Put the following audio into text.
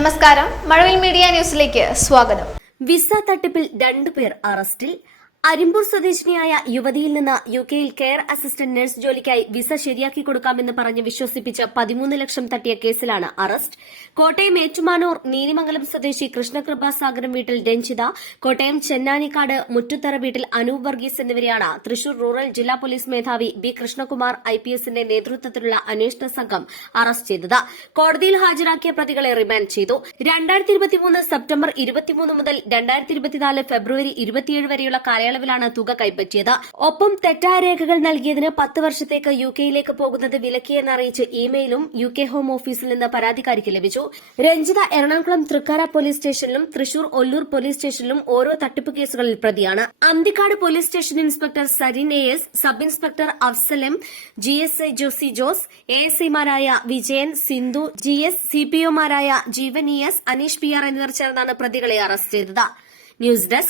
നമസ്കാരം മഴവിൽ മീഡിയ ന്യൂസിലേക്ക് സ്വാഗതം. വിസ തട്ടിപ്പിൽ രണ്ടുപേർ അറസ്റ്റിൽ. അരിമ്പൂർ സ്വദേശിനിയായ യുവതിയിൽ നിന്ന് യു കെയിൽ കെയർ അസിസ്റ്റന്റ് നഴ്സ് ജോലിക്കായി വിസ ശരിയാക്കി കൊടുക്കാമെന്ന് പറഞ്ഞ് വിശ്വസിപ്പിച്ച് പതിമൂന്ന് ലക്ഷം തട്ടിയ കേസിലാണ് അറസ്റ്റ്. കോട്ടയം ഏറ്റുമാനൂർ നീലിമംഗലം സ്വദേശി കൃഷ്ണകൃപ സാഗരം വീട്ടിൽ രഞ്ജിത കോട്ടയം ചെന്നാനിക്കാട് മുറ്റുത്തറ വീട്ടിൽ അനൂപ് വർഗീസ് എന്നിവരെയാണ് തൃശൂർ റൂറൽ ജില്ലാ പോലീസ് മേധാവി ബി കൃഷ്ണകുമാർ ഐ പി എസിന്റെ നേതൃത്വത്തിലുള്ള അന്വേഷണ സംഘം അറസ്റ്റ് ചെയ്തത്. കോടതിയിൽ ഹാജരാക്കിയ പ്രതികളെ റിമാൻഡ് ചെയ്തു. രണ്ടായിരത്തി സെപ്റ്റംബർ ഇരുപത്തിമൂന്ന് മുതൽ രണ്ടായിരത്തി ഫെബ്രുവരി ഇരുപത്തിയേഴ് വരെയുള്ള കാലയളവിലാണ് തുക കൈപ്പറ്റിയത്. ഒപ്പം തെറ്റായ രേഖകൾ നൽകിയതിന് പത്ത് വർഷത്തേക്ക് യു കെയിലേക്ക് പോകുന്നത് വിലക്കിയെന്നറിയിച്ച് ഇമെയിലും യു കെ ഹോം ഓഫീസിൽ നിന്ന് പരാതിക്കാരിക്ക് ലഭിച്ചു. രഞ്ജിത എറണാകുളം തൃക്കാര പോലീസ് സ്റ്റേഷനിലും തൃശൂർ ഒല്ലൂർ പോലീസ് സ്റ്റേഷനിലും ഓരോ തട്ടിപ്പ് കേസുകളിൽ പ്രതിയാണ്. Anthikad police station inspector Sarin A S sub inspector Afsalam G S I Josy Jose A S ഐമാരായ Vijayan Sindhu G S C P ഒമാരായ Jeevan E S Aneesh P R എന്നിവർ ചേർന്നാണ് പ്രതികളെ അറസ്റ്റ് ചെയ്തത്. News desk